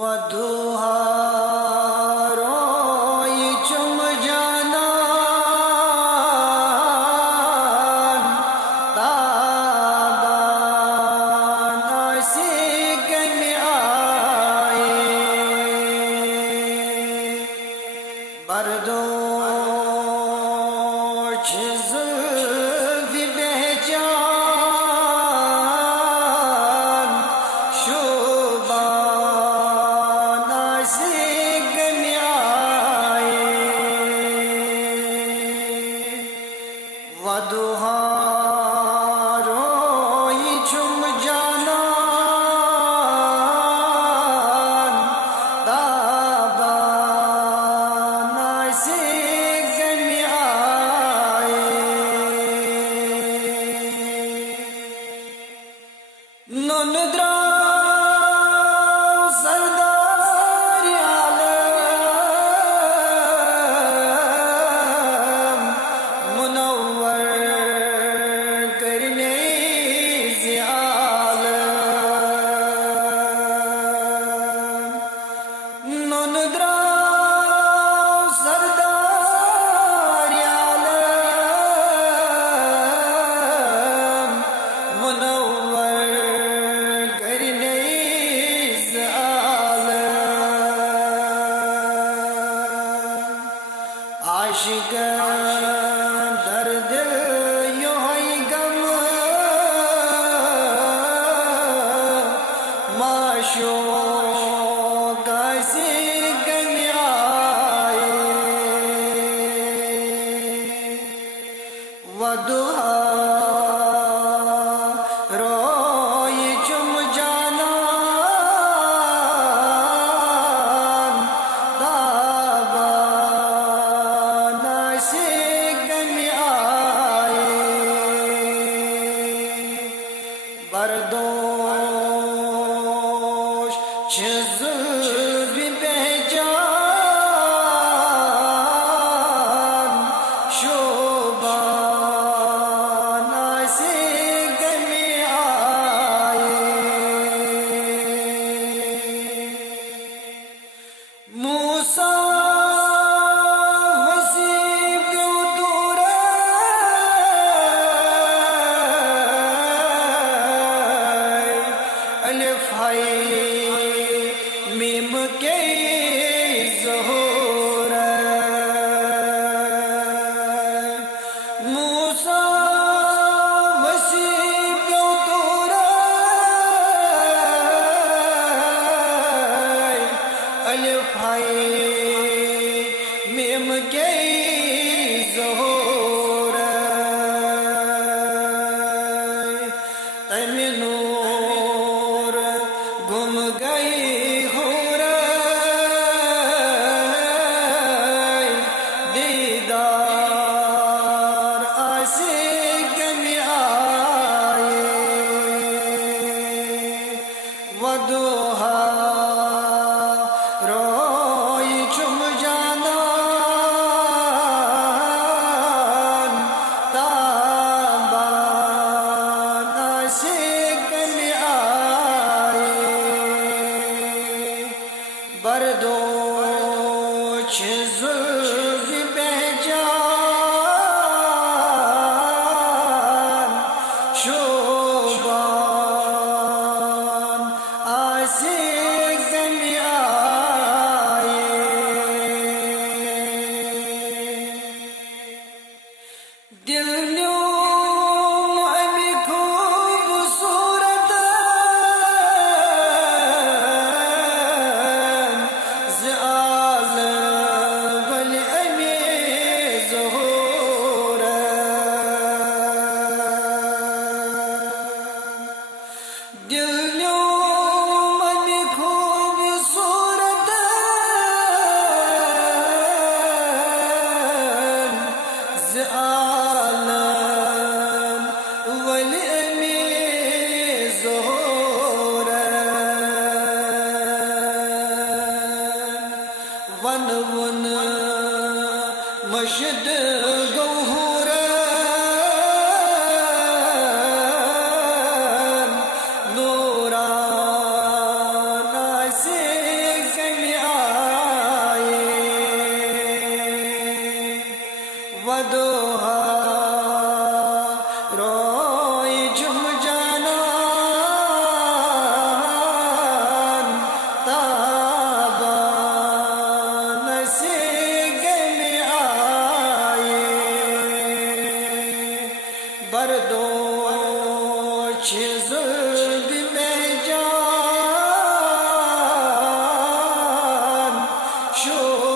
ودوها روی چم جانان تابان آسی گمی آئے بردو چیز بھی پہچان شوبان آسی گمی آئے ودوها روی چم جانان تابان آسی گمی آئے نون دراو سردار عالم منور کرنے عالم نون دراو سردار عالم منور کرنے عالم عاشق در دل یوں ہے غم معشوق ایسی گمی آئے ودوها روی چم جانان تابان آسی گمی آئے بردوش چیز بھی پہچان شوبان آسی گمی آئے موسیٰ وسیع دور الف ہے میم کے ظہور موسیٰ وسیع دور الف ہے میم کے ظہور تم نور گم گئی ہور دیدار آسی گمی آئے ودوها روی چم جانان تابان آسی گمی آئے بردو چیز بھی پہچان شوبان آسی گمی آئے دل نیوم امی خوبصورت زعال ولی امی ظہور دل نیوم امی خوبصورت زعال ولی امی ظہور ون ون مشد گوہر نوران آسی زلد میں جان شو